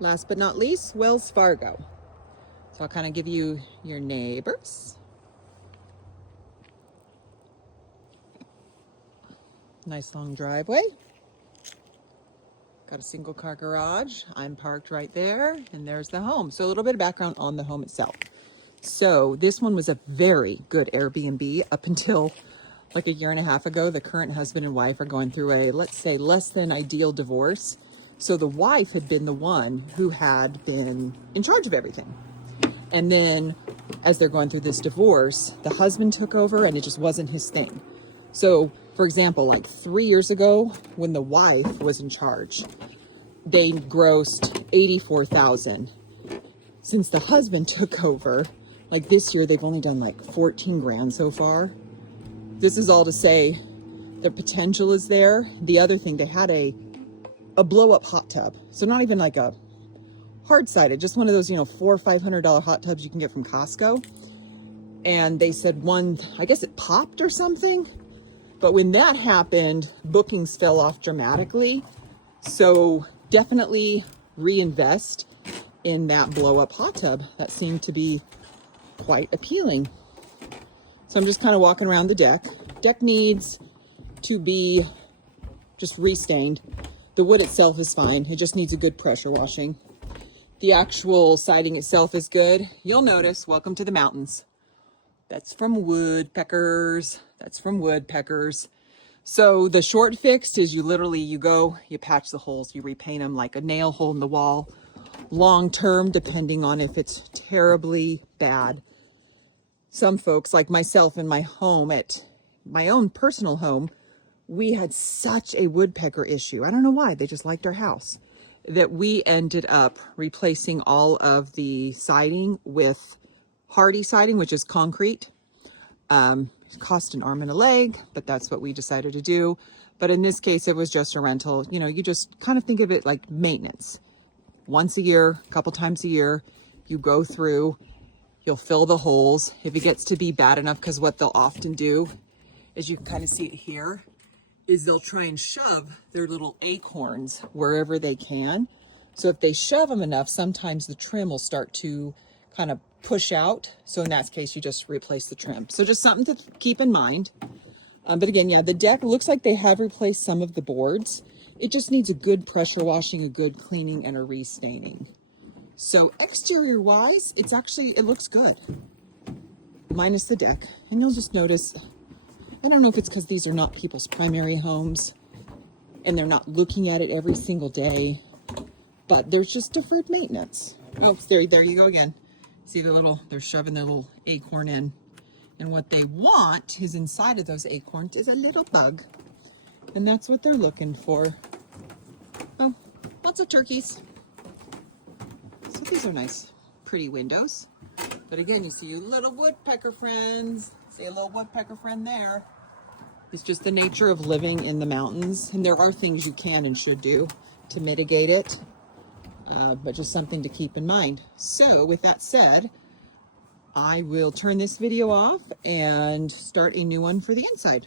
Last but not least, Wells Fargo. So I'll kind of give you your neighbors. Nice long driveway. Got a single car garage. I'm parked right there, and there's the home. So a little bit of background on the home itself. So this one was a very good Airbnb up until like a year and a half ago. The current husband and wife are going through a, let's say, less than ideal divorce. So the wife had been the one who had been in charge of everything. And then as they're going through this divorce, the husband took over and it just wasn't his thing. So for example, like 3 years ago when the wife was in charge, they grossed $84,000. Since the husband took over, like this year, they've only done like 14 grand so far. This is all to say the potential is there. The other thing, they had a blow up hot tub. So not even like a hard sided, just one of those, $400 or $500 hot tubs you can get from Costco. And they said one, I guess it popped or something. But when that happened, bookings fell off dramatically. So definitely reinvest in that blow up hot tub. That seemed to be quite appealing. So I'm just kind of walking around the deck. Deck needs to be just restained. The wood itself is fine. It just needs a good pressure washing. The actual siding itself is good. You'll notice, welcome to the mountains. That's from woodpeckers. That's from woodpeckers. So the short fix is you go, you patch the holes, you repaint them like a nail hole in the wall. Long term, depending on if it's terribly bad. Some folks, like myself in my home, at my own personal home, we had such a woodpecker issue. I don't know why, they just liked our house, that we ended up replacing all of the siding with hardy siding, which is concrete. It cost an arm and a leg, but that's what we decided to do. But in this case, it was just a rental. You just kind of think of it like maintenance. Once a year, a couple times a year, you go through, you'll fill the holes. If it gets to be bad enough, because what they'll often do, as you can kind of see it here, is they'll try and shove their little acorns wherever they can. So if they shove them enough, sometimes the trim will start to kind of push out. So in that case, you just replace the trim. So just something to keep in mind. But again, yeah, the deck looks like they have replaced some of the boards. It just needs a good pressure washing, a good cleaning, and a restaining. So exterior wise, it looks good, minus the deck. And you'll just notice, I don't know if it's because these are not people's primary homes and they're not looking at it every single day, but there's just deferred maintenance. Oh, there you go again. See they're shoving their little acorn in. And what they want is inside of those acorns is a little bug. And that's what they're looking for. Oh, lots of turkeys. So these are nice, pretty windows. But again, you see your little woodpecker friends. See a little woodpecker friend there. It's just the nature of living in the mountains. And there are things you can and should do to mitigate it. But just something to keep in mind. So with that said, I will turn this video off and start a new one for the inside.